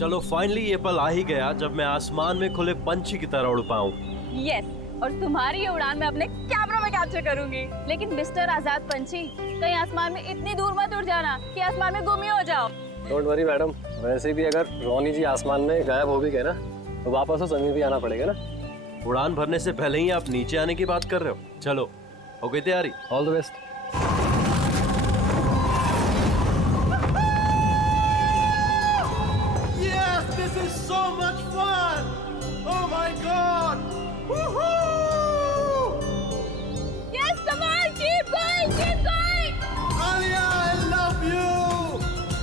चलो फाइनली ये पल आ ही गया जब मैं आसमान में खुले पंछी की तरह उड़ पाऊं। यस, और तुम्हारी ये उड़ान मैं अपने कैमरा में कैप्चर करूंगी। लेकिन मिस्टर आजाद पंछी, कहीं आसमान में इतनी दूर मत उड़ जाना कि आसमान में गुम ही हो जाओ। डोंट वरी मैडम, वैसे भी अगर रोनी जी आसमान में गायब हो भी गए ना तो वापस तो जमीन भी आना पड़ेगा ना। उड़ान भरने से पहले ही आप नीचे आने की बात कर रहे हो। चलो, हो गई तैयारी? All the best. Yes, this is so much fun! Oh my God! Woohoo! Yes, come on, keep going, keep going. Alia, I love you!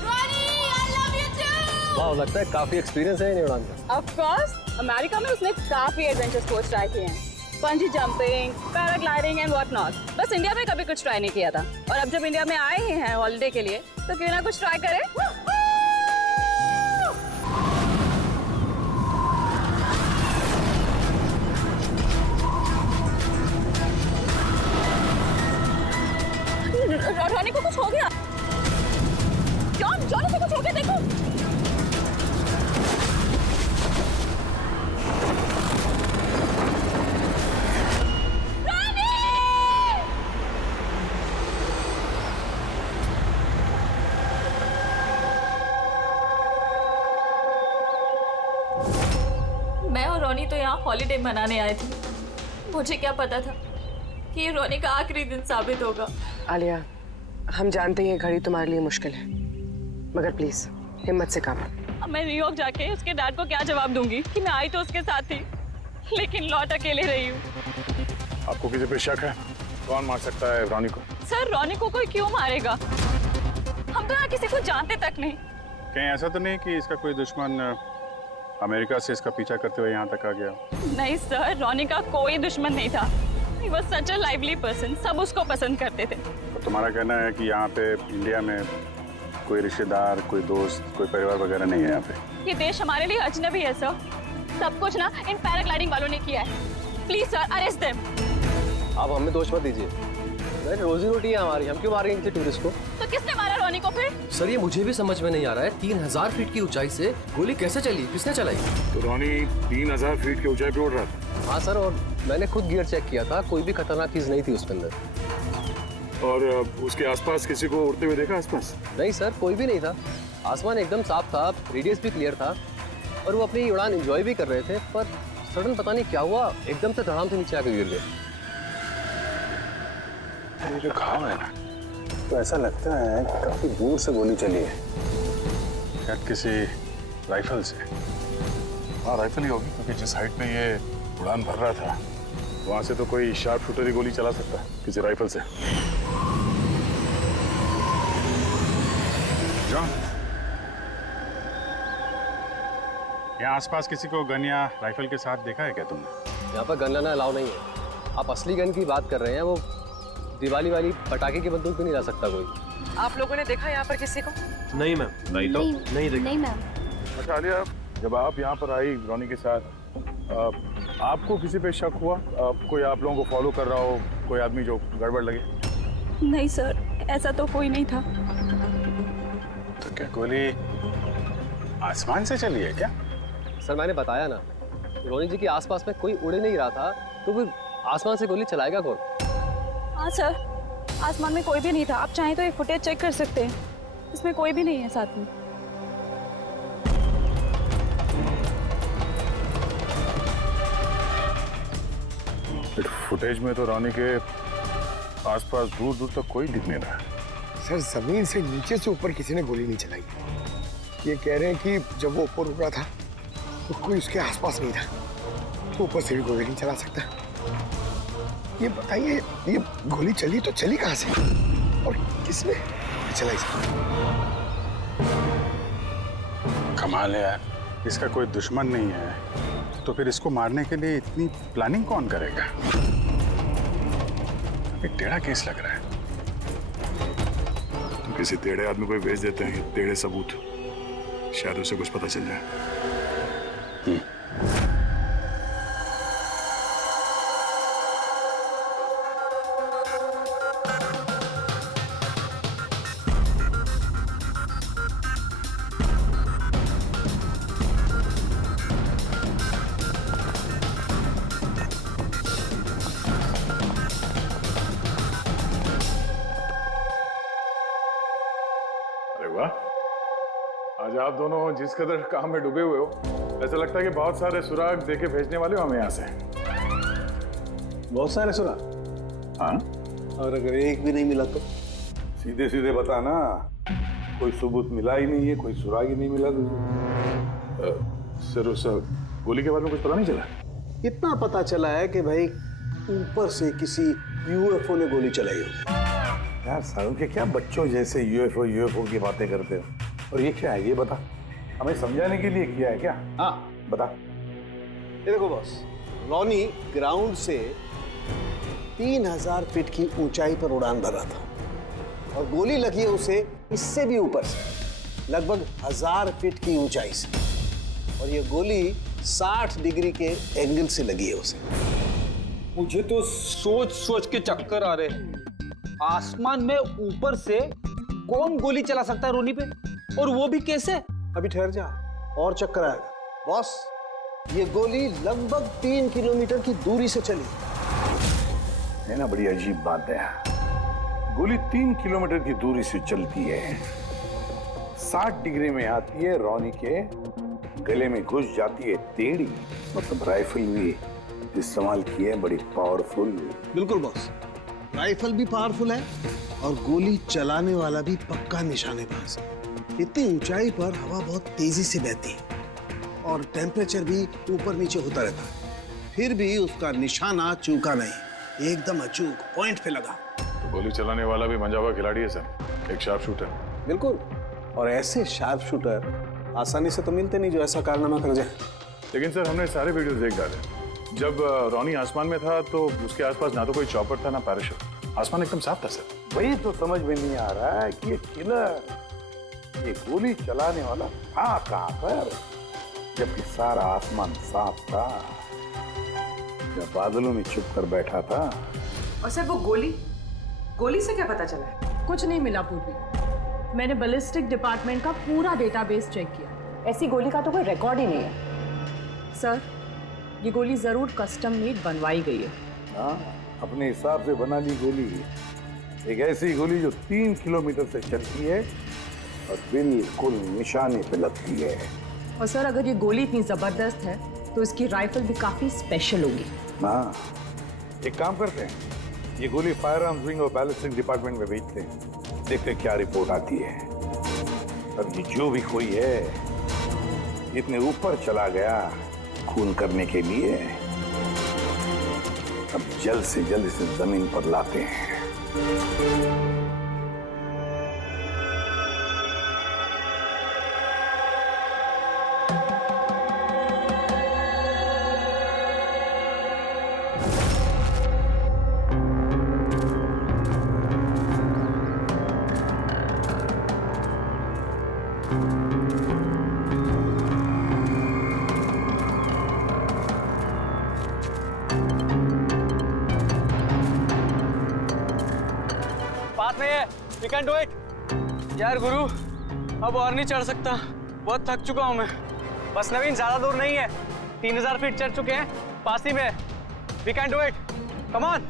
Ronnie, I love you too. वाह, लगता है काफी एक्सपीरियंस है इन उड़ान का। Of course, अमेरिका में उसने काफी एडवेंचर स्पोर्ट्स ट्राई किए हैं, पंजी jumping, paragliding and what not. बस इंडिया में कभी कुछ ट्राई नहीं किया था, और अब जब इंडिया में आए ही हैं हॉलिडे के लिए तो क्यों ना कुछ ट्राई करें। रोनी को कुछ हो गया। जॉनी को कुछ हो गया, देखो। मैं और रोनी तो यहाँ हॉलिडे मनाने आए थे। मुझे क्या पता था कि ये रोनी का आखिरी दिन साबित होगा। आलिया, हम जानते हैं ये घड़ी तुम्हारे लिए मुश्किल है, मगर प्लीज हिम्मत से काम लो। अब मैं न्यूयॉर्क जाके उसके डैड को क्या जवाब दूंगी कि मैं आई तो उसके साथ थी, लेकिन लौट अकेले रही हूँ। आपको किसी पे शक है? कौन मार सकता है रोनी को? सर, रोनी को कोई क्यों मारेगा? हम तो यहाँ किसी को जानते तक नहीं। कहीं ऐसा तो नहीं कि इसका कोई दुश्मन अमेरिका से इसका पीछा करते हुए यहाँ तक आ गया? नहीं सर, रोनी का कोई दुश्मन नहीं था। He was such a lively person, सब उसको पसंद करते थे। तो तुम्हारा कहना है कि यहाँ पे इंडिया में कोई रिश्तेदार, कोई दोस्त, कोई परिवार वगैरह नहीं है यहाँ पे? ये देश हमारे लिए अजनबी है सर। सब कुछ ना इन पैराग्लाइडिंग वालों ने किया है। Please sir, arrest them. आप हमें दोष मत दीजिए, रोजी रोटी है हमारी, हम क्यों मार रहे हैं इनसे टूरिस्ट को? तो किसने मारा रोनी को फिर? सर ये मुझे भी समझ में नहीं आ रहा है, 3000 फीट की ऊंचाई से गोली कैसे चली, किसने चलाई? तो रोनी 3000 फीट की ऊंचाई पे उड़ रहा था। हाँ सर, और मैंने खुद गियर चेक किया था, कोई भी खतरनाक चीज नहीं थी उसके अंदर। और उसके आसपास किसी को उड़ते हुए देखा आसपास? नहीं सर, कोई भी नहीं था। आसमान एकदम साफ था, रेडियस भी क्लियर था, और वो अपनी उड़ान एंजॉय भी कर रहे थे। पर सडन पता नहीं क्या हुआ, एकदम से धड़ाम से नीचे आकर गिर गए। ये जो घाव है ना, तो ऐसा लगता है कि काफी दूर से गोली चली है, शायद किसी राइफल से। हाँ, राइफल ही होगी, क्योंकि जिस हाइट में ये उड़ान भर रहा था वहां से तो कोई शार्प शूटर ही गोली चला सकता है, किसी राइफल से। जॉन, यहाँ आसपास किसी को गन या राइफल के साथ देखा है क्या तुमने? यहाँ पर गन लाना अलाउ नहीं है। आप असली गन की बात कर रहे हैं, वो दिवाली वाली पटाखे की बंदूक भी नहीं ला सकता कोई। आप लोगों ने देखा यहाँ पर किसी को? नहीं मैम, नहीं तो नहीं देखा। नहीं मैम। अच्छा आलिया, जब आप यहाँ पर आई रोनी के साथ, आपको किसी पे शक हुआ? कोई आप लोगों को फॉलो कर रहा हो, कोई आदमी जो गड़बड़ लगे? नहीं सर, ऐसा तो कोई नहीं था। तो क्या गोली आसमान से चली है क्या? सर मैंने बताया ना, रोनी जी के आसपास में कोई उड़ नहीं रहा था, तो फिर आसमान से गोली चलाएगा कौन? हाँ सर, आसमान में कोई भी नहीं था। आप चाहें तो एक फुटेज चेक कर सकते हैं, इसमें कोई भी नहीं है साथ में। फुटेज में तो रोनी के आसपास दूर दूर तक कोई दिख नहीं रहा। सर जमीन से नीचे से ऊपर किसी ने गोली नहीं चलाई। ये कह रहे हैं कि जब वो ऊपर उड़ा था तो कोई उसके आसपास नहीं था, तो ऊपर से भी गोली नहीं चला सकता। ये बताइए, ये गोली चली तो चली कहाँ से और किसने चलाई? कमाल है यार, इसका कोई दुश्मन नहीं है तो फिर इसको मारने के लिए इतनी प्लानिंग कौन करेगा? एक टेढ़ा केस लग रहा है। तो किसी टेढ़े आदमी को भेज देते हैं, टेढ़े सबूत, शायद उसे कुछ पता चल जाए। आज आप दोनों जिस कदर काम में डूबे हुए हो, ऐसा लगता है कि बहुत सारे सुराग देके भेजने वाले हो हमें यहाँ से। बहुत सारे सुना। हाँ, और अगर एक भी नहीं मिला तो सीधे सीधे बता ना, कोई सबूत मिला ही नहीं है, कोई सुराग ही नहीं मिला तुझे। सर उस गोली के बारे में कुछ पता नहीं चला? इतना पता चला है कि भाई ऊपर से किसी यूएफओ ने गोली चलाई हो। यार सालों के क्या बच्चों जैसे यूएफओ की बातें करते हो। और ये क्या है, ये बता, हमें समझाने के लिए किया है क्या? हाँ बता। ये देखो बॉस, रॉनी ग्राउंड से 3000 फीट की ऊंचाई पर उड़ान भर रहा था और गोली लगी है उसे इससे भी ऊपर से, लगभग 1000 फीट की ऊंचाई से। और ये गोली 60 डिग्री के एंगल से लगी है उसे। मुझे तो सोच सोच के चक्कर आ रहे हैं। आसमान में ऊपर से कौन गोली चला सकता है रोनी पे, और वो भी कैसे? अभी ठहर जा, और चक्कर आएगा। बॉस, ये गोली लगभग 3 किलोमीटर की दूरी से चली है ना, बड़ी अजीब बात है। गोली 3 किलोमीटर की दूरी से चलती है, 60 डिग्री में आती है, रॉनी के गले में घुस जाती है टेढ़ी। मतलब राइफल भी इस्तेमाल की है, बड़ी पावरफुल। बिल्कुल बॉस, राइफल भी पावरफुल है और गोली चलाने वाला भी पक्का निशानेबाज। इतनी ऊंचाई पर हवा बहुत तेजी से बहती है और टेम्परेचर भी ऊपर नीचे होता रहता है, फिर भी उसका निशाना चूका नहीं, एकदम अचूक पॉइंट पे लगा। तो गोली चलाने वाला भी मंजा हुआ खिलाड़ी है सर, एक शार्प शूटर। बिल्कुल, और ऐसे शार्प शूटर आसानी से तो मिलते नहीं जो ऐसा कारनामा कर जाए। लेकिन सर हमने सारे वीडियोस देख डाले। जब रॉनी आसमान में था तो उसके आसपास ना तो कोई चॉपर था ना पैराशूट, आसमान एकदम साफ था सर। वही तो समझ में नहीं आ रहा है कि ये किलर, ये गोली चलाने वाला था कहां पर, जबकि सारा आसमान साफ था, जब बादलों में छुप कर बैठा था। और सर वो गोली से क्या पता चला है? कुछ नहीं मिला पूर्वी। मैंने बैलिस्टिक डिपार्टमेंट का पूरा डेटाबेस चेक किया, ऐसी गोली का तो कोई रिकॉर्ड ही नहीं है। सर ये गोली जरूर कस्टम मेड बनवाई गई है। हाँ, अपने हिसाब से बना ली गोली। एक ऐसी गोली जो 3 किलोमीटर से चलती है और बिल्कुल निशाने पे लगती है। और सर अगर ये गोली इतनी जबरदस्त है तो इसकी राइफल भी काफी स्पेशल होगी। हाँ, एक काम करते हैं, ये गोली फायर आर्म्स विंग और बैलिस्टिक डिपार्टमेंट में भेजते हैं, देखते हैं क्या रिपोर्ट आती है। अब ये जो भी कोई है, इतने ऊपर चला गया खून करने के लिए, अब जल्द से जल्द इसे जमीन पर लाते हैं। पास में है, वी कैन डू इट। यार गुरु, अब और नहीं चढ़ सकता, बहुत थक चुका हूं मैं। बस नवीन, ज्यादा दूर नहीं है, 3000 फीट चढ़ चुके हैं, पास ही में। We can do it, come on.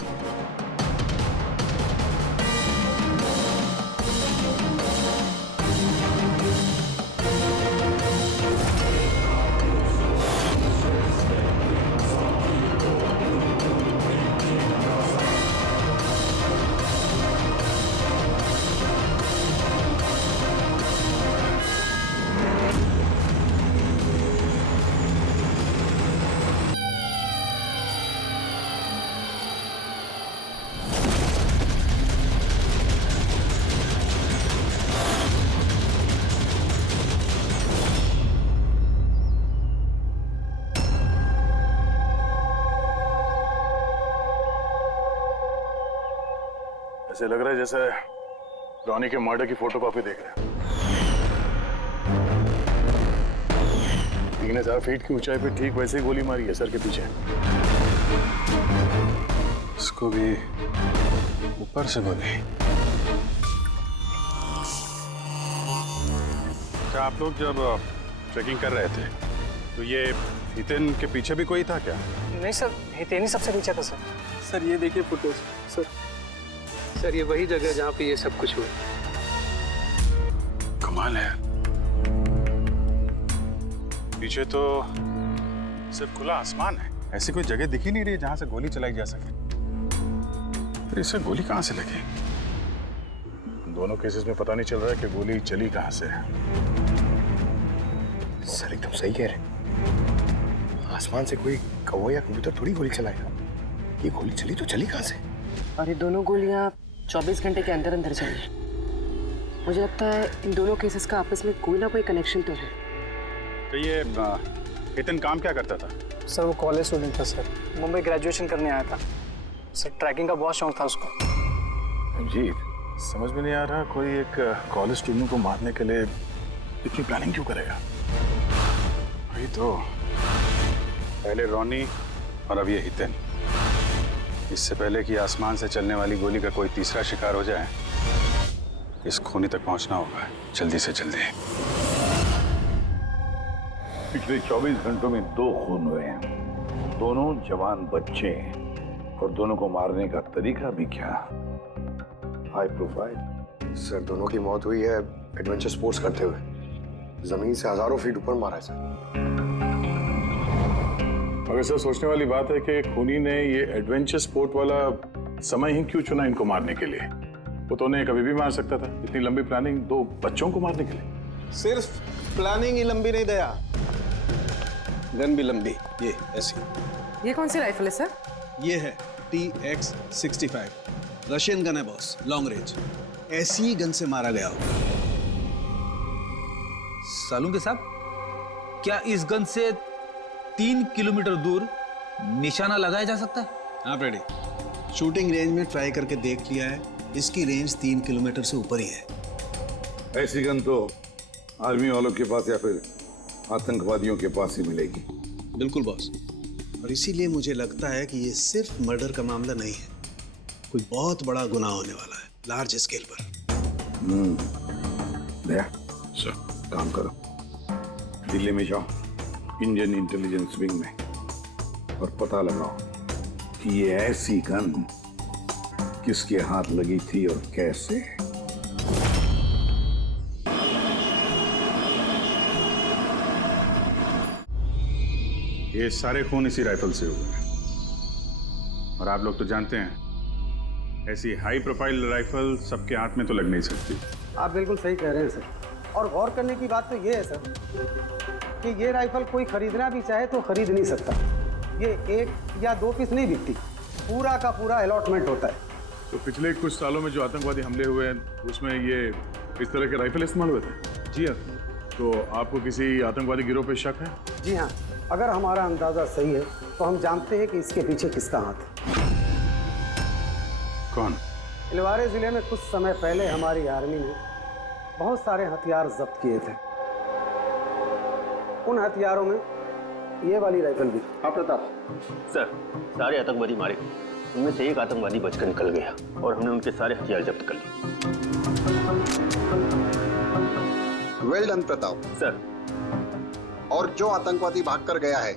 ऐसे लग रहा है जैसे रॉनी के मर्डर की फोटोकॉपी देख रहे हैं। 3000 फीट की ऊंचाई पे ठीक वैसे ही गोली मारी है सर के पीछे। इसको भी ऊपर से गोली। क्या आप लोग जब ट्रैकिंग कर रहे थे तो ये हितेन के पीछे भी कोई था क्या? नहीं सर, हितेन ही सबसे पीछे था सर। सर ये देखिए फुटेज। सर ये वही जगह जहाँ पे ये सब कुछ हुआ। कमाल है। पीछे तो सिर्फ खुला आसमान है, ऐसी कोई जगह दिख ही नहीं रही जहां से गोली चलाई जा सके। फिर इसे गोली कहां से लगी? दोनों केसेस में पता नहीं चल रहा है कि गोली चली कहां से है। सर एकदम सही कह रहे। आसमान से कोई कौवा या कबूतर थोड़ी गोली चलाएगा। ये गोली चली तो चली कहां से? और ये दोनों गोलियां 24 घंटे के अंदर अंदर चली। मुझे लगता है इन दोनों केसेस का आपस में कोई ना कोई कनेक्शन तो है। तो ये हितन काम क्या करता था? सर वो कॉलेज स्टूडेंट था सर, मुंबई ग्रेजुएशन करने आया था सर। ट्रैकिंग का बहुत शौक था उसको। जी समझ में नहीं आ रहा, कोई एक कॉलेज स्टूडेंट को मारने के लिए इतनी प्लानिंग क्यों करेगा? वही तो, पहले रॉनी और अब ये हितन। इससे पहले कि आसमान से चलने वाली गोली का कोई तीसरा शिकार हो जाए, इस खूनी तक पहुंचना होगा जल्दी से जल्दी। पिछले 24 घंटों में 2 खून हुए हैं, दोनों जवान बच्चे हैं, और दोनों को मारने का तरीका भी क्या हाई प्रोफाइल। सर दोनों की मौत हुई है एडवेंचर स्पोर्ट्स करते हुए। जमीन से हजारों फीट ऊपर मारा है सर। मगर सर सोचने वाली बात है कि खूनी ने ये एडवेंचर स्पोर्ट वाला समय ही क्यों चुना इनको मारने के लिए? वो तो उन्हें कभी भी मार सकता था। इतनी लंबी प्लानिंग 2 बच्चों को मारने के लिए। सिर्फ प्लानिंग ही लंबी नहीं दया, गन भी लंबी। ये ऐसी। ये कौन सी राइफल है सर? ये है TX-65, रशियन गन है बॉस, लॉन्ग रेंज। ऐसी गन से मारा गया हो। सालुंके साहब, क्या इस गन से 3 किलोमीटर दूर निशाना लगाया जा सकता है? हाँ फ्रेडी, शूटिंग रेंज में ट्राई करके देख लिया है, इसकी रेंज 3 किलोमीटर से ऊपर ही है। ऐसी गन तो आर्मी वालों के पास या फिर आतंकवादियों के पास ही मिलेगी। बिल्कुल बॉस, और इसीलिए मुझे लगता है कि ये सिर्फ मर्डर का मामला नहीं है, कोई बहुत बड़ा गुनाह होने वाला है, लार्ज स्केल पर। दया सर, काम करो, दिल्ली में जाओ इंडियन इंटेलिजेंस विंग में, और पता लगाओ कि ये ऐसी गन किसके हाथ लगी थी और कैसे। ये सारे खून इसी राइफल से हुए हैं, और आप लोग तो जानते हैं ऐसी हाई प्रोफाइल राइफल सबके हाथ में तो लग नहीं सकती। आप बिल्कुल सही कह रहे हैं सर। और गौर करने की बात तो ये है सर कि ये राइफल कोई खरीदना भी चाहे तो खरीद नहीं सकता। ये 1 या 2 पीस नहीं बिकती, पूरा का पूरा अलॉटमेंट होता है। तो पिछले कुछ सालों में जो आतंकवादी हमले हुए हैं उसमें ये इस तरह के राइफल इस्तेमाल हुए थे? जी हाँ। तो आपको किसी आतंकवादी गिरोह पे शक है? जी हाँ, अगर हमारा अंदाजा सही है तो हम जानते हैं कि इसके पीछे किसका हाथ है। कौन? इलवारे जिले में कुछ समय पहले हमारी आर्मी ने बहुत सारे हथियार जब्त किए थे। उन हथियारों में ये वाली राइफल भी। हाँ प्रताप सर, सारे आतंकवादी मारे गए, उनमें से एक आतंकवादी बचकर निकल गया और हमने उनके सारे हथियार जब्त कर लिए। Well done Pratap sir. और जो आतंकवादी भागकर गया है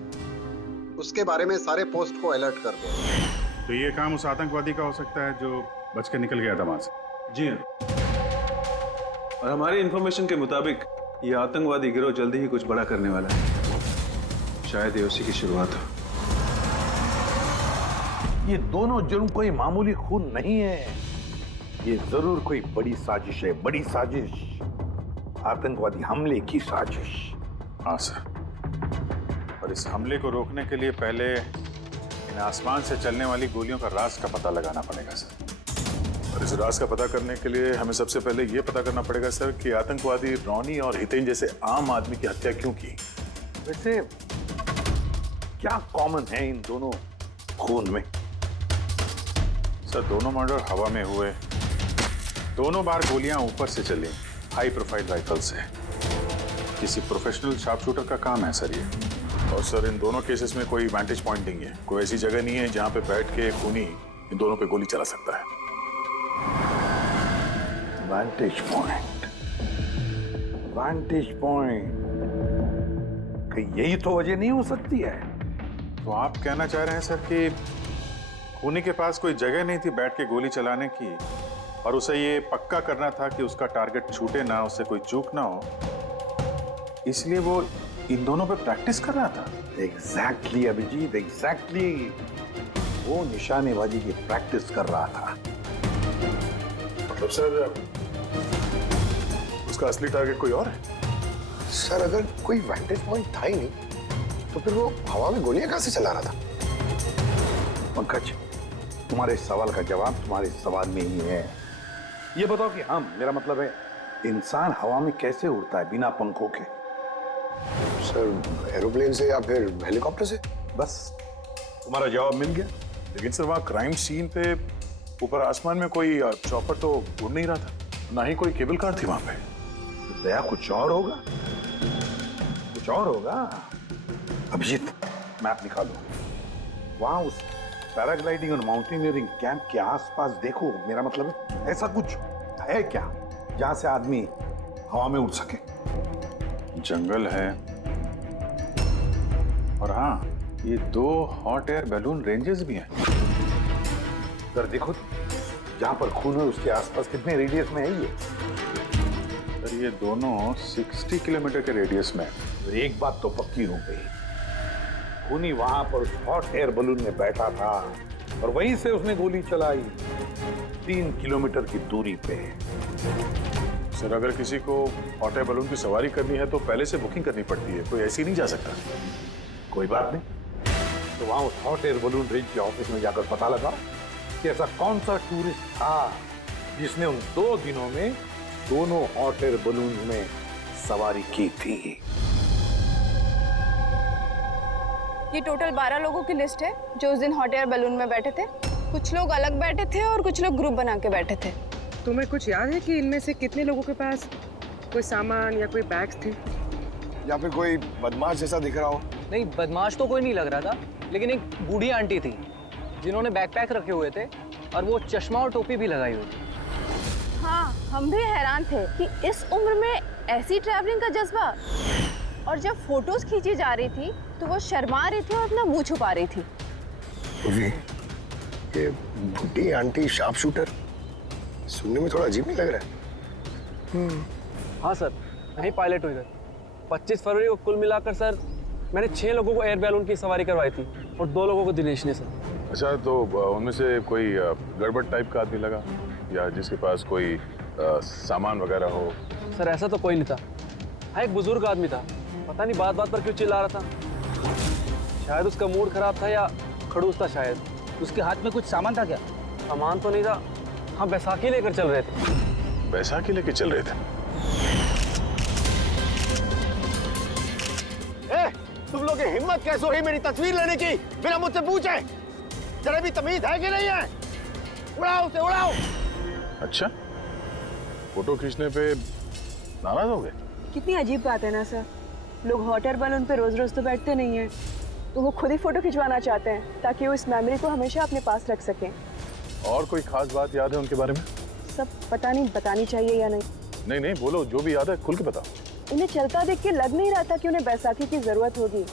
उसके बारे में सारे पोस्ट को अलर्ट कर दो। तो ये काम उस आतंकवादी का हो सकता है जो बचकर निकल गया था वहां से? जी हाँ, और हमारी इंफॉर्मेशन के मुताबिक ये आतंकवादी गिरोह जल्दी ही कुछ बड़ा करने वाला है। शायद ये उसी की शुरुआत हो। ये दोनों जुर्म कोई मामूली खून नहीं है, ये जरूर कोई बड़ी साजिश है, बड़ी साजिश, आतंकवादी हमले की साजिश। हाँ सर, और इस हमले को रोकने के लिए पहले इन आसमान से चलने वाली गोलियों का राज का पता लगाना पड़ेगा सर। और इस राज का पता करने के लिए हमें सबसे पहले ये पता करना पड़ेगा सर कि आतंकवादी रॉनी और हितेन जैसे आम आदमी की हत्या क्यों की। वैसे क्या कॉमन है इन दोनों खून में? सर दोनों मर्डर हवा में हुए, दोनों बार गोलियां ऊपर से चली, हाई प्रोफाइल राइफल से। किसी प्रोफेशनल शार्प शूटर का काम है सर ये। और सर इन दोनों केसेस में कोई वैंटेज पॉइंट नहीं है, कोई ऐसी जगह नहीं है जहां पे बैठ के खूनी इन दोनों पे गोली चला सकता है। वैंटेज पॉइंट, वैंटेज पॉइंट, कहीं यही तो वजह नहीं हो सकती है? तो आप कहना चाह रहे हैं सर कि खूनी के पास कोई जगह नहीं थी बैठ के गोली चलाने की, और उसे ये पक्का करना था कि उसका टारगेट छूटे ना, उससे कोई चूक ना हो, इसलिए वो इन दोनों पे प्रैक्टिस कर रहा था। Exactly Abhijeet, exactly. वो निशानेबाजी की प्रैक्टिस कर रहा था। मतलब सर उसका असली टारगेट कोई और है? सर अगर कोई वैंटेज पॉइंट था ही नहीं तो फिर वो हवा में गोलियां कहां से चला रहा था? पंकज, तुम्हारे सवाल का जवाब तुम्हारे सवाल में ही है। ये बताओ कि मेरा मतलब है इंसान हवा में कैसे उड़ता है बिना पंखों के? सर एरोप्लेन से या फिर हेलीकॉप्टर से। बस तुम्हारा जवाब मिल गया। लेकिन सर वहाँ क्राइम सीन पे ऊपर आसमान में कोई चॉपर तो उड़ नहीं रहा था, ना ही कोई केबल कार थी वहां पे। तो दया कुछ और होगा, कुछ और होगा। अभिजीत, मैप निकालो। वहां उस पैराग्लाइडिंग और माउंटेनियरिंग कैंप के आसपास देखो। मेरा मतलब है ऐसा कुछ है क्या जहां से आदमी हवा में उड़ सके? जंगल है और हाँ, ये 2 हॉट एयर बैलून रेंजेस भी हैं। सर देखो तो, जहां पर खून है उसके आसपास कितने रेडियस में है ये? सर ये दोनों 60 किलोमीटर के रेडियस में। तो एक बात तो पक्की हो गई, खूनी वहां पर उस हॉट एयर बलून में बैठा था और वहीं से उसने गोली चलाई 3 किलोमीटर की दूरी पे। सर अगर किसी को हॉट एयर बैलून की सवारी करनी है तो पहले से बुकिंग करनी पड़ती है, कोई ऐसे ही नहीं जा सकता। कोई बात नहीं, तो वहां उस हॉट एयर बलून रेंज के ऑफिस में जाकर पता लगा कि ऐसा कौन सा टूरिस्ट था जिसने उन 2 दिनों में दोनों हॉट एयर बलून में सवारी की थी। ये टोटल 12 लोगों की लिस्ट है जो उस दिन हॉट एयर बैलून में बैठे थे। कुछ लोग अलग बैठे थे और कुछ लोग ग्रुप बना के बैठे थे। तुम्हें कुछ याद है कि इनमें से कितने लोगों के पास कोई सामान या कोई बैग्स थे? या फिर कोई बदमाश जैसा दिख रहा हो? नहीं, बदमाश तो कोई नहीं लग रहा था, लेकिन एक बूढ़ी आंटी थी जिन्होंने बैकपैक रखे हुए थे और वो चश्मा और टोपी भी लगाई हुई थी। हाँ, हम भी हैरान थे कि इस उम्र में ऐसी ट्रैवलिंग का जज्बा। और जब फोटोज खींची जा रही थी तो वो शर्मा रही थी और अपना मुंह छुपा रही थी। ये बुढ़ी आंटी शार्प शूटर सुनने में थोड़ा अजीब नहीं लग रहा है? हाँ सर, मैं ही पायलट हूँ इधर। 25 फरवरी को कुल मिलाकर सर मैंने 6 लोगों को एयर बैलून की सवारी करवाई थी और 2 लोगों को दिनेश ने सर। अच्छा, तो उनमें से कोई गड़बड़ टाइप का आदमी लगा या जिसके पास कोई सामान वगैरह हो? सर ऐसा तो कोई नहीं था। हाँ, एक बुजुर्ग आदमी था, पता नहीं बात बात पर क्यों चिल्ला रहा था। शायद उसका मूड खराब था या खड़ूस था शायद। उसके हाथ में कुछ सामान था क्या? सामान तो नहीं था। हाँ, बैसाखी लेकर चल रहे थे। बैसाखी लेके चल रहे थे? तुम लोग की हिम्मत कैसे हुई मेरी तस्वीर लेने की बिना मुझसे पूछे? जरा भी तमीज है कि नहीं है? उड़ाओ उसे, उड़ाओ। अच्छा, फोटो खींचने पे नाराज हो गए? कितनी अजीब बात है ना सर। लोग हॉट एयर बैलून पे रोज रोज तो बैठते नहीं हैं, तो वो खुद ही फोटो खिंचवाना चाहते हैं ताकि वो इस मेमोरी को हमेशा अपने पास रख सकें। और कोई खास बात याद है उनके बारे में? सब पता नहीं बतानी चाहिए या नहीं। नहीं नहीं, बोलो, जो भी याद है खुल के बताओ। उन्हें चलता देख के लग नहीं रहा था कि उन्हें बैसाखी की जरूरत होगी,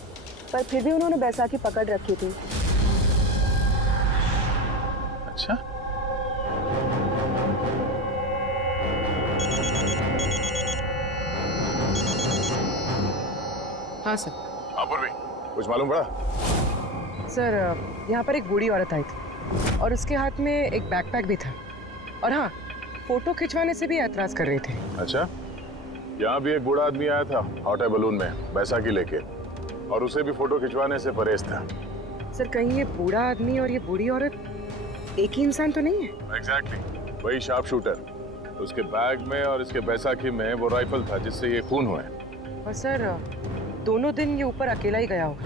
पर फिर भी उन्होंने बैसाखी पकड़ रखी थी। अच्छा, हाँ सर। हाँ पूर्वी, कुछ मालूम पड़ा? सर यहाँ पर एक बूढ़ी औरत आई थी और उसके हाथ में एक बैकपैक भी था। और हाँ, फोटो खिंचवाने से भी ऐतराज कर रही थी। अच्छा, यहाँ भी एक बूढ़ा आदमी आया था हॉट एयर बलून में बैसाखी लेके, और उसे भी फोटो खिंचवाने से परहेज था। सर कहीं ये बूढ़ा आदमी और ये बूढ़ी औरत एक ही इंसान तो नहीं है? एग्जैक्टली, वही शार्प शूटर। उसके बैग में और इसके बैसाखी में वो राइफल था जिससे ये खून हुए। और सर दोनों दिन ये ऊपर अकेला ही गया होगा,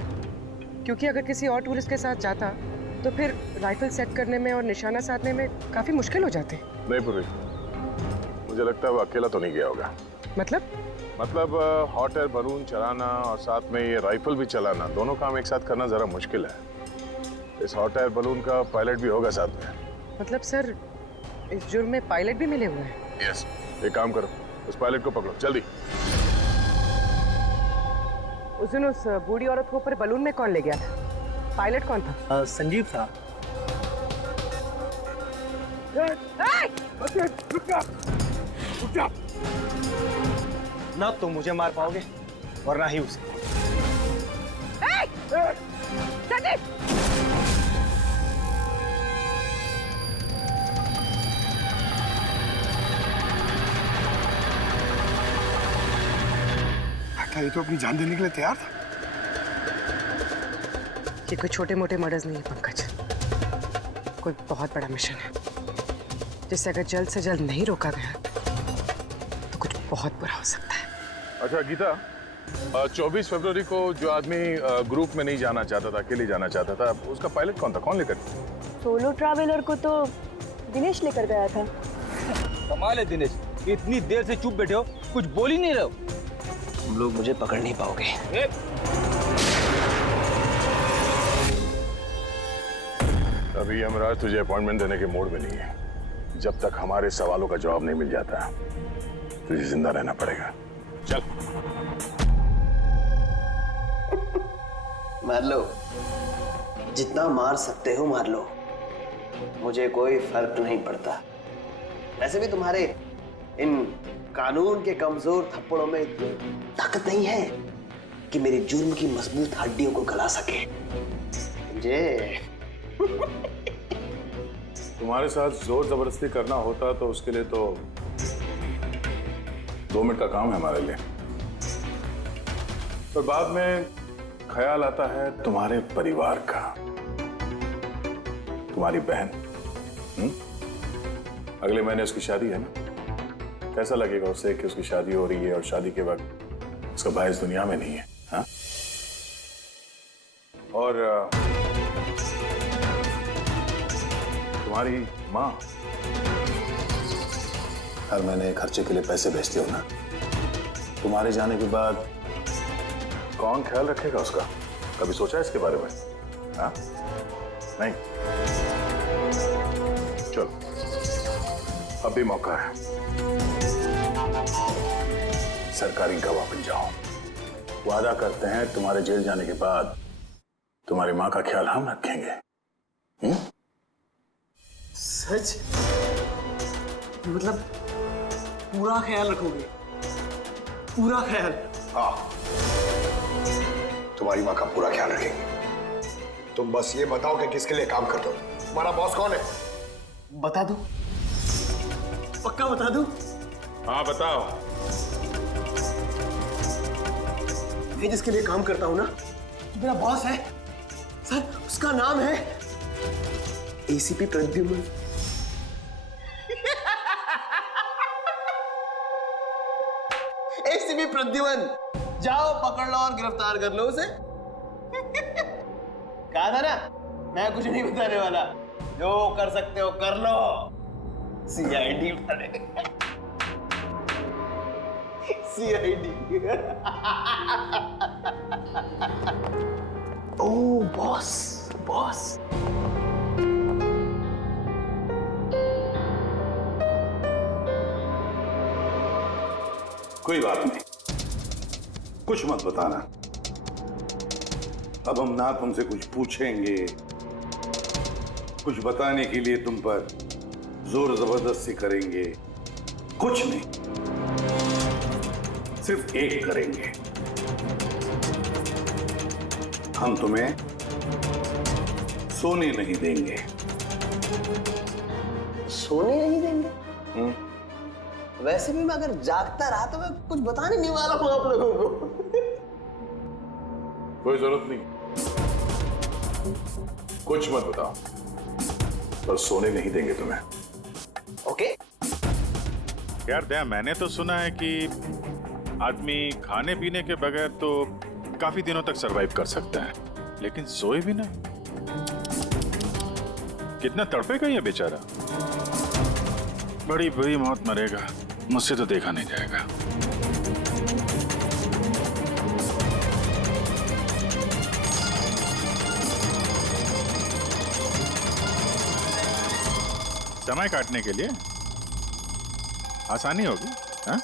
क्योंकि अगर किसी और टूरिस्ट के साथ जाता तो फिर राइफल सेट करने में और निशाना साधने में काफी मुश्किल हो जाते। नहीं पूर्वी, मुझे लगता है वो अकेला तो नहीं गया होगा। मतलब हॉट एयर बलून चलाना और साथ में ये राइफल भी चलाना, दोनों काम एक साथ करना जरा मुश्किल है। इस हॉट एयर बलून का पायलट भी होगा साथ में। मतलब सर इस जुर्म में पायलट भी मिले हुए हैं? यस, एक काम करो, उस पायलट को पकड़ो जल्दी। उस दिन उस बूढ़ी औरत को ऊपर बलून में कौन ले गया था? पायलट कौन था? संजीव था। ना तुम मुझे मार पाओगे और ना ही उसे। ये तो अपनी जान देने के लिए तैयार था। ये कोई छोटे मोटे मर्डर्स नहीं है पंकज, कोई बहुत बड़ा मिशन है जिसे अगर जल्द से जल्द नहीं रोका गया तो कुछ बहुत बुरा हो सकता है। अच्छा गीता, 24 फरवरी को जो आदमी ग्रुप में नहीं जाना चाहता था, अकेले जाना चाहता था, उसका पायलट कौन था? कौन लेकर? सोलो ट्रैवलर को तो दिनेश लेकर गया था। कमाल है दिनेश, इतनी देर से चुप बैठे हो, कुछ बोल ही नहीं रहे हो। तुम लोग मुझे पकड़ नहीं पाओगे। अभी यमराज तुझे अपॉइंटमेंट देने के मूड में नहीं है। जब तक हमारे सवालों का जवाब नहीं मिल जाता तुझे जिंदा रहना पड़ेगा। चल। मार लो, जितना मार सकते हो मार लो, मुझे कोई फर्क नहीं पड़ता। वैसे भी तुम्हारे इन कानून के कमजोर थप्पड़ों में इतनी ताकत नहीं है कि मेरे जुर्म की मजबूत हड्डियों को गला सके। समझे? तुम्हारे साथ जोर जबरदस्ती करना होता तो उसके लिए तो 2 मिनट का काम है हमारे लिए, पर बाद में ख्याल आता है तुम्हारे परिवार का, तुम्हारी बहन। अगले महीने उसकी शादी है ना? कैसा लगेगा उसे कि उसकी शादी हो रही है और शादी के वक्त उसका भाई इस दुनिया में नहीं है? हाँ? और तुम्हारी माँ हर महीने खर्चे के लिए पैसे भेजती हो ना, तुम्हारे जाने के बाद कौन ख्याल रखेगा उसका? कभी सोचा है इसके बारे में? हाँ? नहीं? चलो, अब भी मौका है, सरकारी गवाह बन जाओ। वादा करते हैं तुम्हारे जेल जाने के बाद तुम्हारी माँ का ख्याल हम रखेंगे। सच? मतलब पूरा ख्याल रखोगे? पूरा ख्याल? हाँ, तुम्हारी माँ का पूरा ख्याल रखेंगे। तुम बस ये बताओ कि किसके लिए काम करते हो? तुम्हारा बॉस कौन है? बता दो, पक्का बता दो? हाँ बताओ। मैं जिसके लिए काम करता हूं ना, मेरा बॉस है सर, उसका नाम है एसीपी प्रद्युम्न। एसीपी प्रद्युम्न, जाओ पकड़ लो और गिरफ्तार कर लो उसे। कहा था ना, मैं कुछ नहीं बताने वाला, जो कर सकते हो कर लो। सीआईडी वाले, सीआईडी। ओ बॉस, बॉस। कोई बात नहीं, कुछ मत बताना। अब हम ना तुमसे कुछ पूछेंगे, कुछ बताने के लिए तुम पर जोर जबरदस्ती करेंगे, कुछ नहीं, सिर्फ एक करेंगे, हम तुम्हें सोने नहीं देंगे। सोने नहीं देंगे? वैसे भी मैं अगर जागता रहा तो मैं कुछ बताने नहीं वाला हूं आप लोगों को। कोई जरूरत नहीं, कुछ मत बताओ, पर सोने नहीं देंगे तुम्हें। ओके? यार दया, मैंने तो सुना है कि आदमी खाने पीने के बगैर तो काफी दिनों तक सरवाइव कर सकता है, लेकिन सोए भी ना। कितना तड़पेगा ये बेचारा, बड़ी बुरी मौत मरेगा, मुझसे तो देखा नहीं जाएगा। समय काटने के लिए आसानी होगी। हाँ?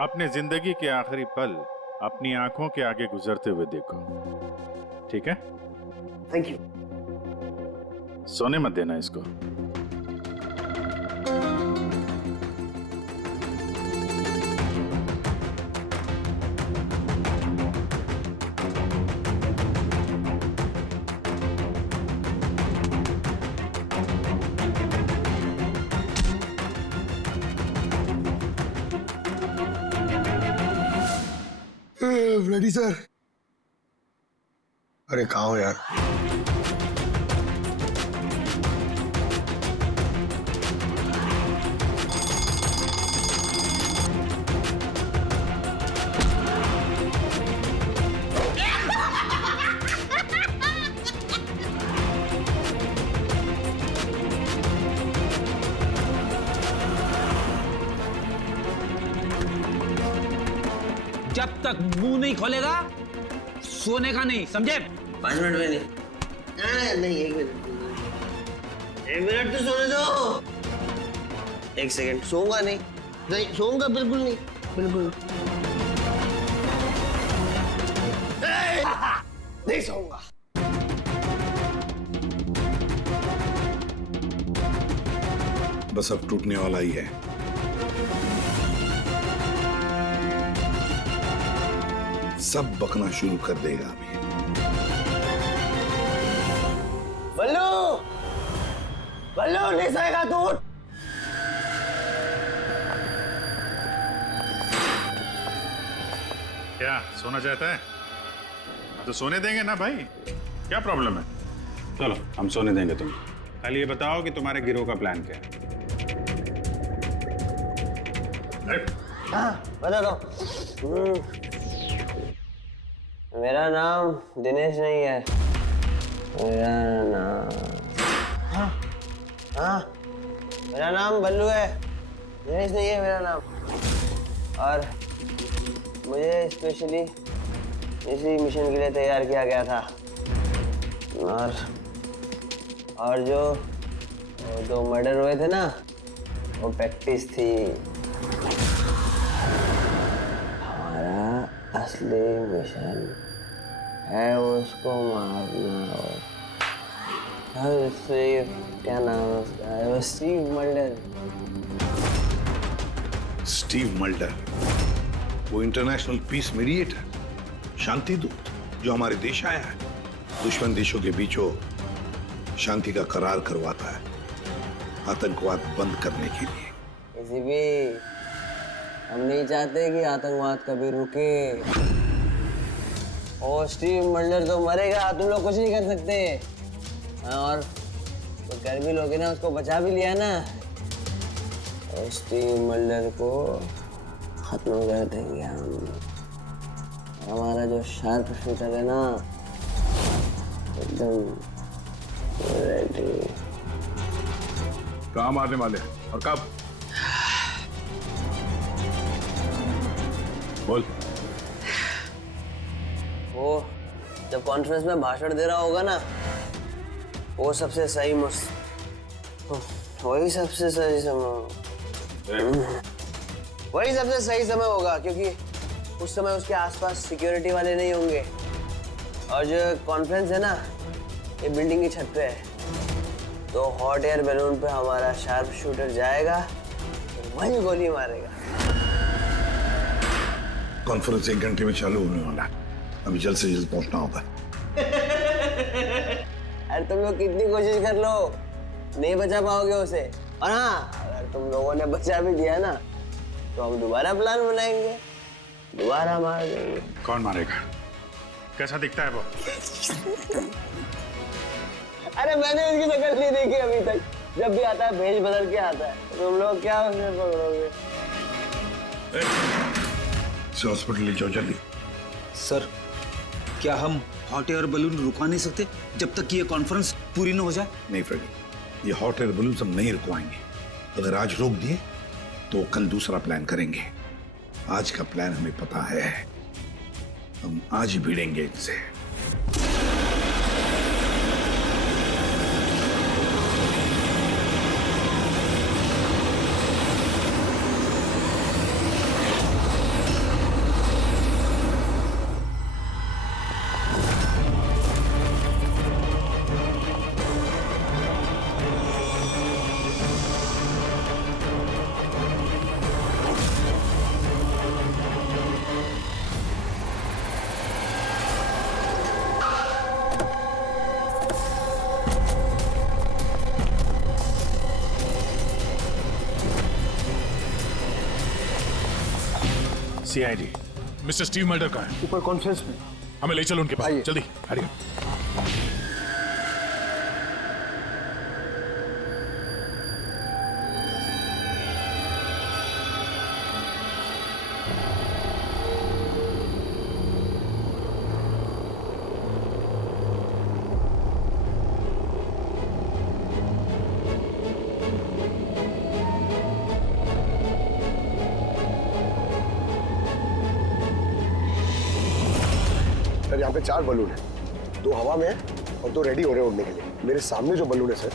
अपने जिंदगी के आखिरी पल अपनी आंखों के आगे गुजरते हुए देखो, ठीक है? Thank you. सोने मत देना इसको। Ready sir. अरे कहाँ हो यार? जब तक मुंह नहीं खोलेगा सोने का नहीं, समझे? 5 मिनट में नहीं। नहीं 1 मिनट। 1 मिनट तो सोने दो। 1 सेकंड। सोऊंगा नहीं, नहीं सोऊंगा बिल्कुल नहीं, बिल्कुल नहीं सोऊंगा। बस अब टूटने वाला ही है। सब बकना शुरू कर देगा अभी। बल्लू, बल्लू नहीं सोएगा तू। क्या सोना चाहता है? तो सोने देंगे ना भाई, क्या प्रॉब्लम है? चलो हम सोने देंगे तुम्हें। खाली ये बताओ कि तुम्हारे गिरोह का प्लान क्या है? हाँ बता दो। मेरा नाम दिनेश नहीं है, मेरा नाम हाँ मेरा नाम बल्लू है, दिनेश नहीं है मेरा नाम। और मुझे स्पेशली इसी मिशन के लिए तैयार किया गया था। और जो 2 मर्डर हुए थे ना, वो प्रैक्टिस थी। हमारा असली मिशन है उसको मारना। और स्टीव, क्या नाम है उसका? वो स्टीव मल्डर। स्टीव मल्डर, वो इंटरनेशनल पीस मीडिएटर, शांति दूत जो हमारे देश आया है, दुश्मन देशों के बीचों शांति का करार करवाता है, आतंकवाद बंद करने के लिए। इसी भी हम नहीं चाहते कि आतंकवाद कभी रुके। और स्टीव मल्डर तो मरेगा, तुम लोग कुछ नहीं कर सकते। और तो कर भी लोगे ना, उसको बचा भी लिया ना, और स्टीव मल्डर को खत्म कर देंगे हम। हमारा जो शार्प शूटर है ना, एकदम रेडी। कहाँ मारने वाले और कब? बोल। वो जब कॉन्फ्रेंस में भाषण दे रहा होगा ना, वो सबसे सही वही सबसे सही समय, वही सबसे सही समय होगा, क्योंकि उस समय उसके आसपास सिक्योरिटी वाले नहीं होंगे। और जो कॉन्फ्रेंस है ना, ये बिल्डिंग की छत पे है, तो हॉट एयर बैलून पे हमारा शार्प शूटर जाएगा, तो वही गोली मारेगा। कॉन्फ्रेंस 1 घंटे में चालू होने वाला है, अभी जल्द से जल्द पहुंचना होगा। अरे तुम लोग कितनी कोशिश कर लो, नहीं बचा पाओगे उसे। और हाँ, अगर तुम लोगों ने बचा भी दिया ना, तो हम दोबारा प्लान बनाएंगे, दोबारा मार देंगे। कौन मारेगा? कैसा दिखता है वो? अरे मैंने उसकी शक्ल नहीं देखी अभी तक, जब भी आता है भेष बदल के आता है। तुम लोग क्या उसमें पकड़ोगे? हॉस्पिटल ले जाओ जल्दी। सर, क्या हम हॉट एयर बलून रुकवा नहीं सकते जब तक कि ये कॉन्फ्रेंस पूरी न हो जाए? नहीं फ्रेडी, ये हॉट एयर बलून हम नहीं रुकवाएंगे। अगर आज रोक दिए तो कल दूसरा प्लान करेंगे। आज का प्लान हमें पता है, हम आज ही भिड़ेंगे इनसे। CID, मिस्टर स्टीव मल्डर कहाँ है? ऊपर कॉन्फ्रेंस में। हमें ले चलो उनके पास, जल्दी हरिया। सर यहाँ पे 4 बलून है, 2 हवा में है और 2 रेडी हो रहे हैं उड़ने के लिए। मेरे सामने जो बलून है सर,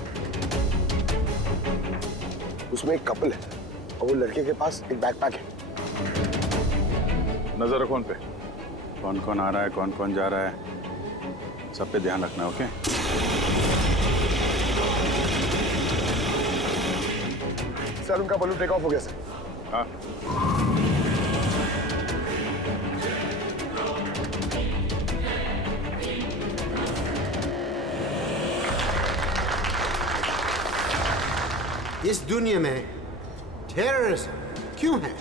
उसमें एक कपल है और वो लड़के के पास एक बैकपैक है। नजर रखो उन पे, कौन कौन आ रहा है, कौन कौन जा रहा है, सब पे ध्यान रखना। ओके सर उनका बलून टेक ऑफ हो गया सर। हाँ इस दुनिया में टेररिज्म क्यों है,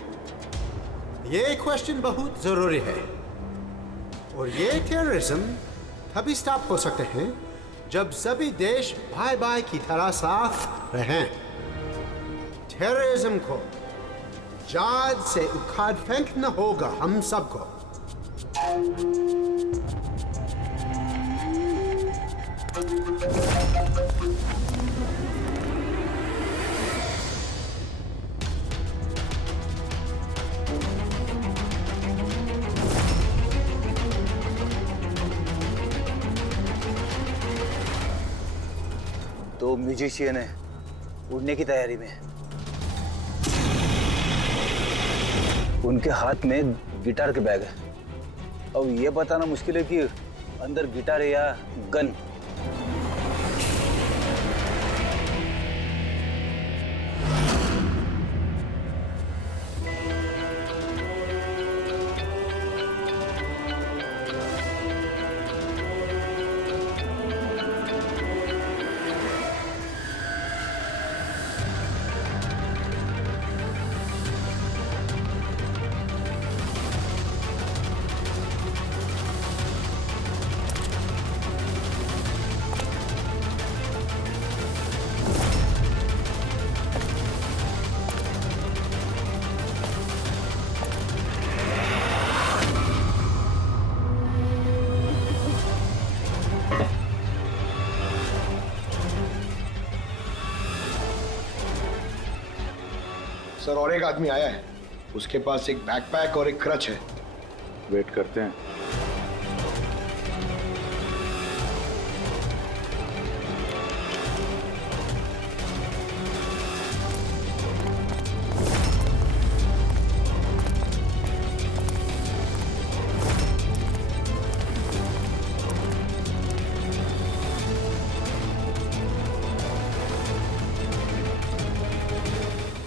ये क्वेश्चन बहुत जरूरी है। और ये टेररिज्म तभी स्टॉप हो सकते हैं जब सभी देश भाई भाई की तरह साथ रहें। टेररिज्म को जड़ से उखाड़ फेंकना होगा हम सबको। तो म्यूजिशियन है, उड़ने की तैयारी में है। उनके हाथ में गिटार के बैग है। अब ये बताना मुश्किल है कि अंदर गिटार है या गन। सर और एक आदमी आया है, उसके पास एक बैकपैक और एक क्रच है। वेट करते हैं।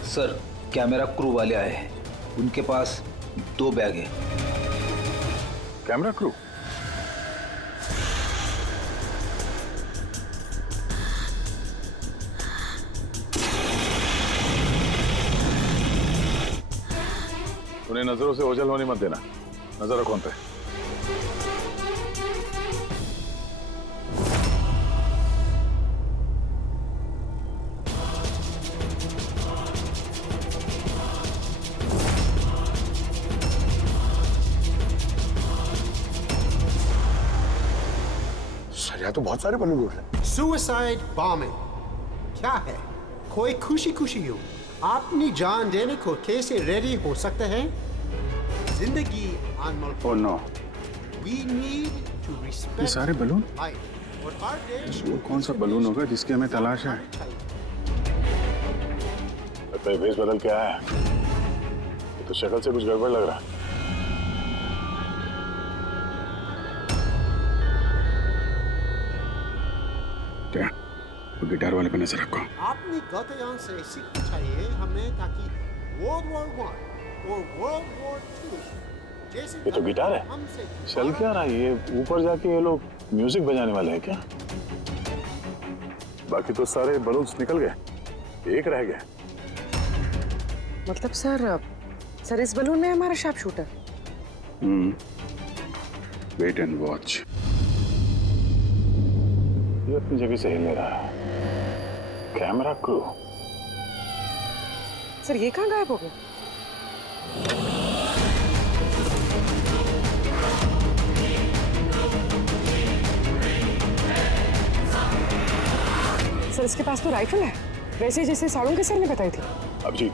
सर कैमरा क्रू वाले आए हैं, उनके पास 2 बैग है। Camera crew? उन्हें नजरों से ओझल होने मत देना, नजर रखो उन पे। यहाँ तो बहुत सारे बलून उड़ रहे हैं। सुसाइड बॉम्बिंग क्या है? कोई खुशी खुशी हो अपनी जान देने को कैसे रेडी हो सकते हैं? जिंदगी अनमोल। Oh no. We need to respect ये सारे बलून? life। और हर देश वो कौन सा बलून होगा जिसकी हमें तलाश है? लगता है भेष बदल के आया है। ये तो शक्ल से कुछ गड़बड़ लग रहा है। गिटार वाले पे नजर रखो। अपनी गलतियों से सीखना चाहिए हमें, ताकि World War I और World War II जैसे ये तो गिटार है। चल क्या रहा है ये? ऊपर जाके ये लोग म्यूजिक बजाने वाले हैं क्या? बाकी तो सारे बलून्स निकल गए, एक रह गया। मतलब सर इस बलून में हमारा sharp shooter. Wait and watch. ये अपनी जगह से हिल रहा है। Camera crew. सर ये कहाँ गायब हो गए? सर इसके पास तो राइफल है, वैसे जैसे साड़ू के सर ने बताई थी। Abhijeet,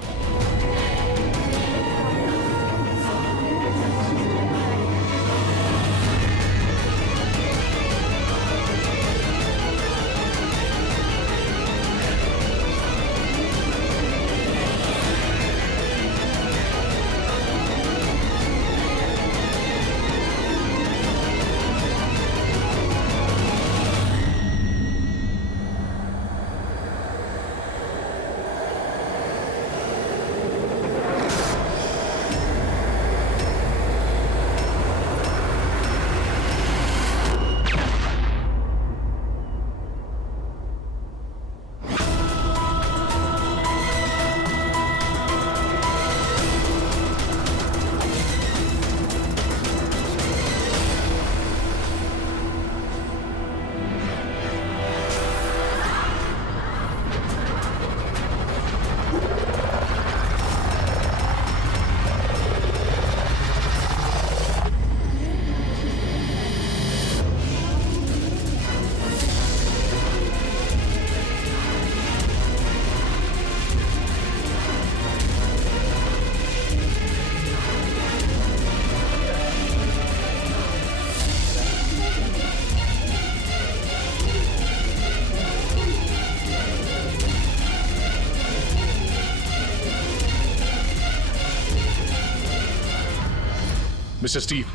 mister Steve,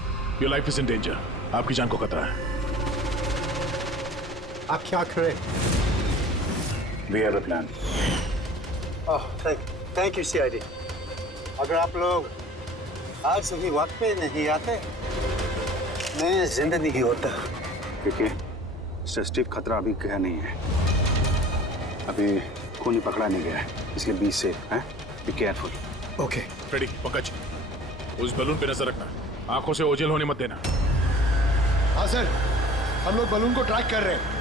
your life is in danger. आपकी जान को खतरा है। आप क्या करें? We have a plan. Thank you CID. अगर आप लोग आज सभी वक्त पे नहीं आते, मैं जिंदा नहीं होता। देखिए मिस्टर स्टीव, खतरा अभी गया नहीं है। अभी खूनी पकड़ा नहीं गया है, इसलिए बीच से हैं। Be careful. Okay. Freddy, Pankaj, उस बलून पे नजर रखना, आंखों से ओझल होने मत देना। हाँ सर, हम लोग बलून को ट्रैक कर रहे हैं।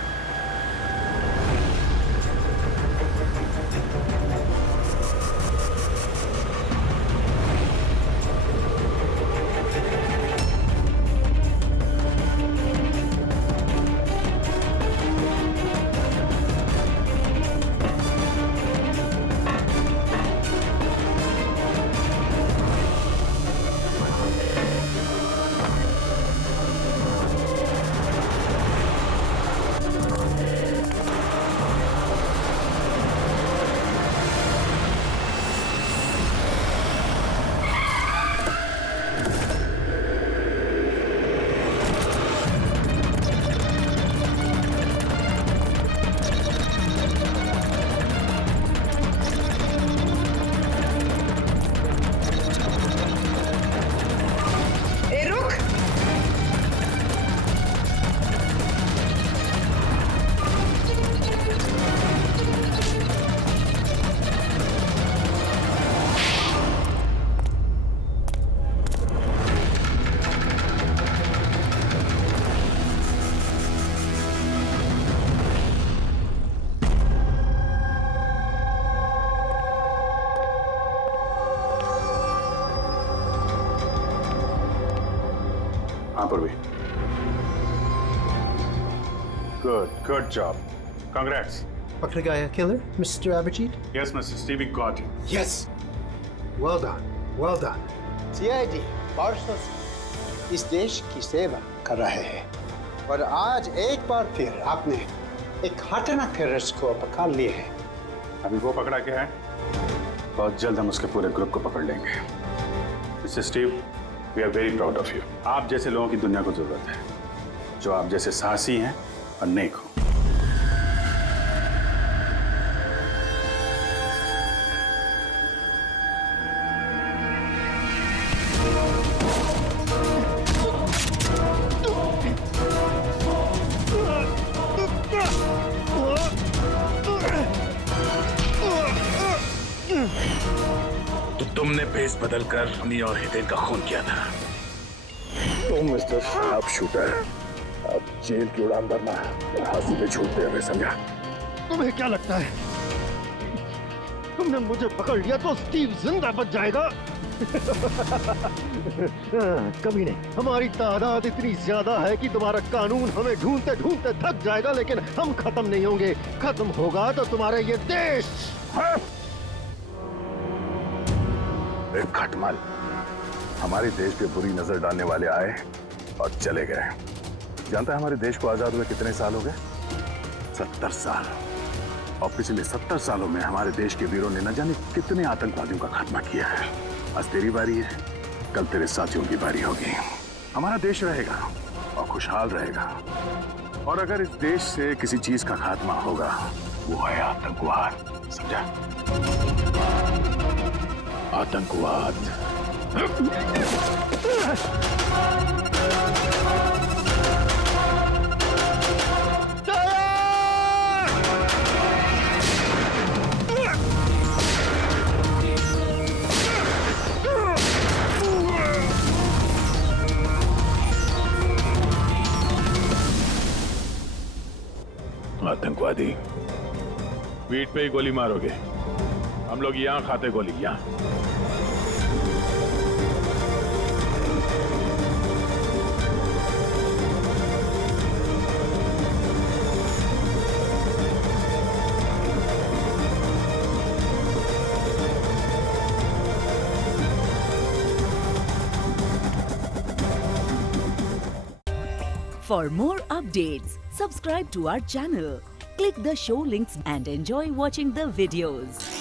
यहाँ पर भी। Good job, congrats. पकड़ गया killer, mister Abhijeet? Yes mister Steve, we got him. Yes, well done. CID बरसों से इस देश की सेवा कर रहे हैं और आज एक बार फिर आपने एक खतरनाक टेररिस्ट को पकड़ लिए है। अभी वो पकड़ा गया है, बहुत जल्द हम उसके पूरे ग्रुप को पकड़ लेंगे। Mister Steve, we are very proud of you. आप जैसे लोगों की दुनिया को जरूरत है, जो आप जैसे साहसी हैं और नेक हो। तो तुमने भेस बदलकर अमी और हितेन का खून किया था। तो मिस्टर शार्प शूटर, अब जेल की उड़ान भरना फांसी पे छूटते हुए समझा। तुम्हें क्या लगता है तुमने मुझे पकड़ लिया तो स्टीव जिंदा बच जाएगा? कभी नहीं। हमारी तादाद इतनी ज्यादा है कि तुम्हारा कानून हमें ढूंढते ढूंढते थक जाएगा, लेकिन हम खत्म नहीं होंगे। खत्म होगा तो तुम्हारे ये देश। एक खटमल हमारे देश पे बुरी नजर डालने वाले आए और चले गए। जानता है हमारे देश को आजाद हुए कितने साल हो गए? 70 साल। और पिछले 70 सालों में हमारे देश के वीरों ने न जाने कितने आतंकवादियों का खात्मा किया है। आज तेरी बारी है, कल तेरे साथियों की बारी होगी। हमारा देश रहेगा और खुशहाल रहेगा। और अगर इस देश से किसी चीज का खात्मा होगा, वो है आतंकवाद। समझा? आतंकवाद। आतंकवादी पीठ पे ही गोली मारोगे? हम लोग यहाँ खाते गोली, यहाँ। For more updates, subscribe to our channel, click the show links and enjoy watching the videos.